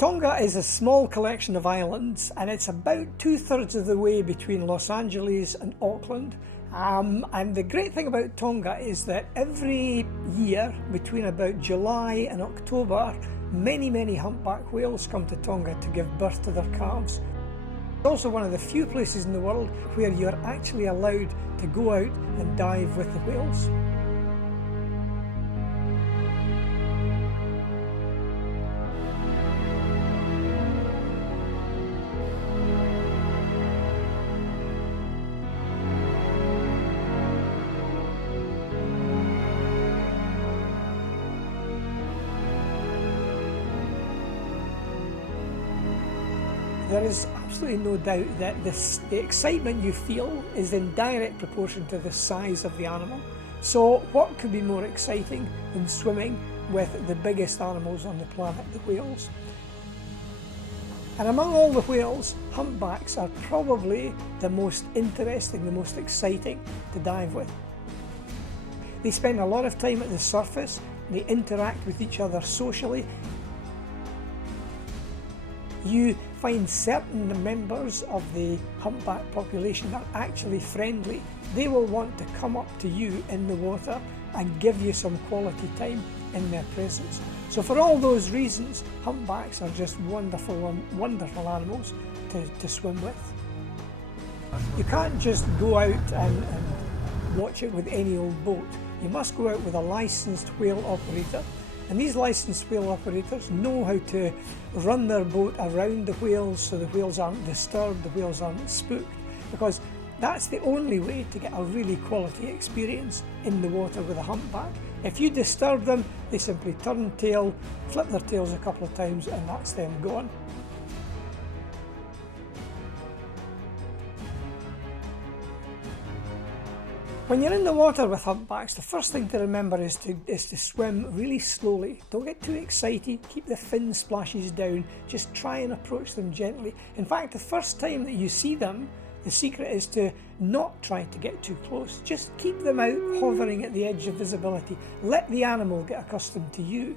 Tonga is a small collection of islands, and it's about 2/3 of the way between Los Angeles and Auckland. And the great thing about Tonga is that every year, between about July and October, many humpback whales come to Tonga to give birth to their calves. It's also one of the few places in the world where you're actually allowed to go out and dive with the whales. There is absolutely no doubt that the excitement you feel is in direct proportion to the size of the animal. So what could be more exciting than swimming with the biggest animals on the planet, the whales? And among all the whales, humpbacks are probably the most interesting, the most exciting to dive with. They spend a lot of time at the surface, they interact with each other socially. You find certain members of the humpback population are actually friendly. They will want to come up to you in the water and give you some quality time in their presence. So for all those reasons, humpbacks are just wonderful animals to swim with. You can't just go out and watch it with any old boat. You must go out with a licensed whale operator. And these licensed whale operators know how to run their boat around the whales so the whales aren't disturbed, the whales aren't spooked, because that's the only way to get a really quality experience in the water with a humpback. If you disturb them, they simply turn tail, flip their tails a couple of times, and that's them gone. When you're in the water with humpbacks, the first thing to remember is to swim really slowly. Don't get too excited, keep the fin splashes down, just try and approach them gently. In fact, the first time that you see them, the secret is to not try to get too close. Just keep them out hovering at the edge of visibility. Let the animal get accustomed to you.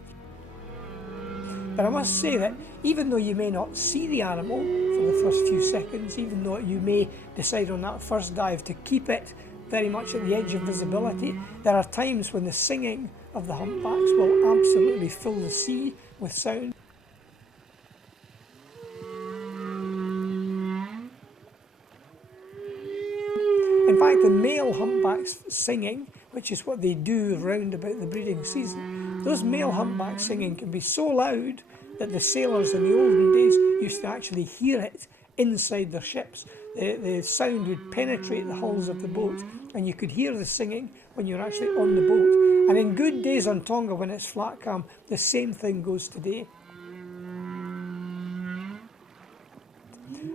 But I must say that even though you may not see the animal for the first few seconds, even though you may decide on that first dive to keep it very much at the edge of visibility, there are times when the singing of the humpbacks will absolutely fill the sea with sound. In fact, the male humpbacks singing, which is what they do round about the breeding season, those male humpbacks singing can be so loud that the sailors in the olden days used to actually hear it inside their ships. The sound would penetrate the hulls of the boat and you could hear the singing when you're actually on the boat. And in good days on Tonga when it's flat calm, the same thing goes today.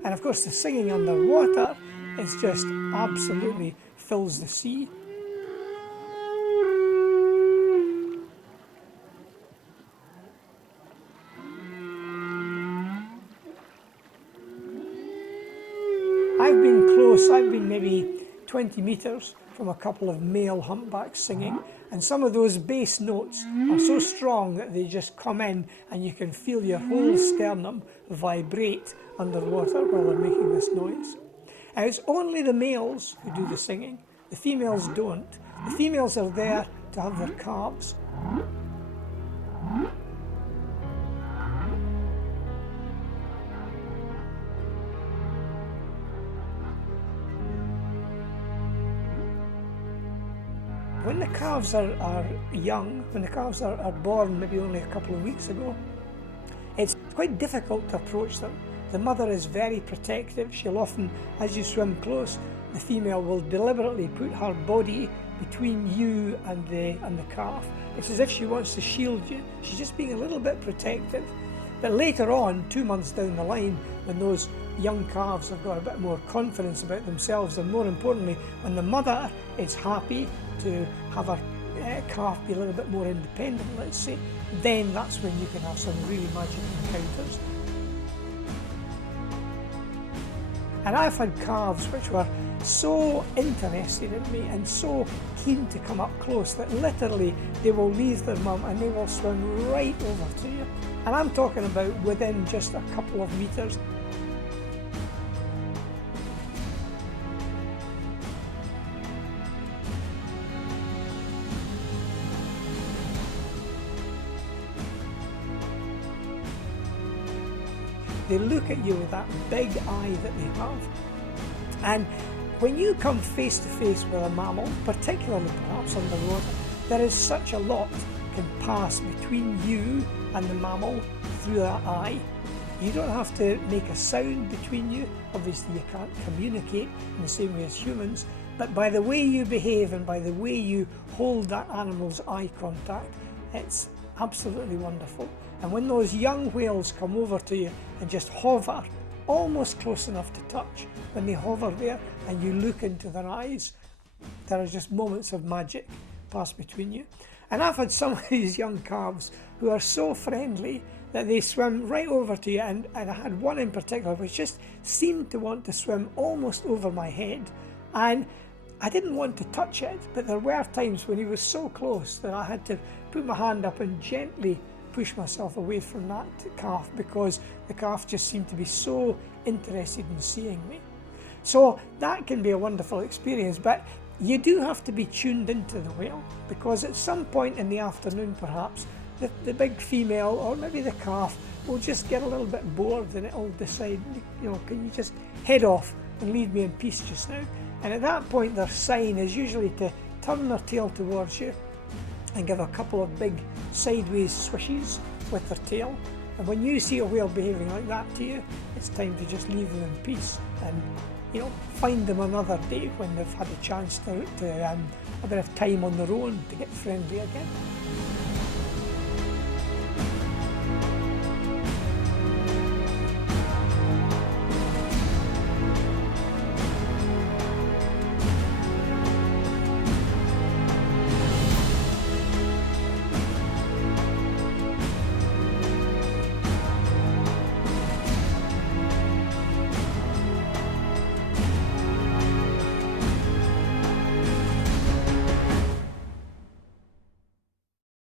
And of course the singing underwater is just absolutely fills the sea. I've been maybe 20 metres from a couple of male humpbacks singing, and some of those bass notes are so strong that they just come in and you can feel your whole sternum vibrate underwater while they're making this noise. And it's only the males who do the singing. The females don't. The females are there to have their calves. When the calves are young, when the calves are born maybe only a couple of weeks ago, it's quite difficult to approach them. The mother is very protective. She'll often, as you swim close, the female will deliberately put her body between you and the calf. It's as if she wants to shield you. She's just being a little bit protective. But later on, 2 months down the line, when those young calves have got a bit more confidence about themselves, and more importantly, when the mother is happy to have her calf be a little bit more independent, let's say, then that's when you can have some really magic encounters. And I've had calves which were so interested in me and so keen to come up close that literally they will leave their mum and they will swim right over to you. And I'm talking about within just a couple of meters. They look at you with that big eye that they have. And when you come face to face with a mammal, particularly perhaps underwater, there is such a lot can pass between you and the mammal through that eye. You don't have to make a sound between you. Obviously you can't communicate in the same way as humans, but by the way you behave and by the way you hold that animal's eye contact, it's absolutely wonderful. And when those young whales come over to you and just hover, almost close enough to touch, when they hover there and you look into their eyes, there are just moments of magic pass between you. And I've had some of these young calves who are so friendly that they swim right over to you, and I had one in particular which just seemed to want to swim almost over my head, and I didn't want to touch it, but there were times when he was so close that I had to put my hand up and gently push myself away from that calf, because the calf just seemed to be so interested in seeing me. So that can be a wonderful experience, but you do have to be tuned into the whale, because at some point in the afternoon perhaps the big female or maybe the calf will just get a little bit bored and it'll decide, you know, can you just head off and leave me in peace just now? And at that point their sign is usually to turn their tail towards you and give a couple of big sideways swishes with their tail. And when you see a whale behaving like that to you, it's time to just leave them in peace and, you know, find them another day when they've had a chance to a bit of time on their own to get friendly again.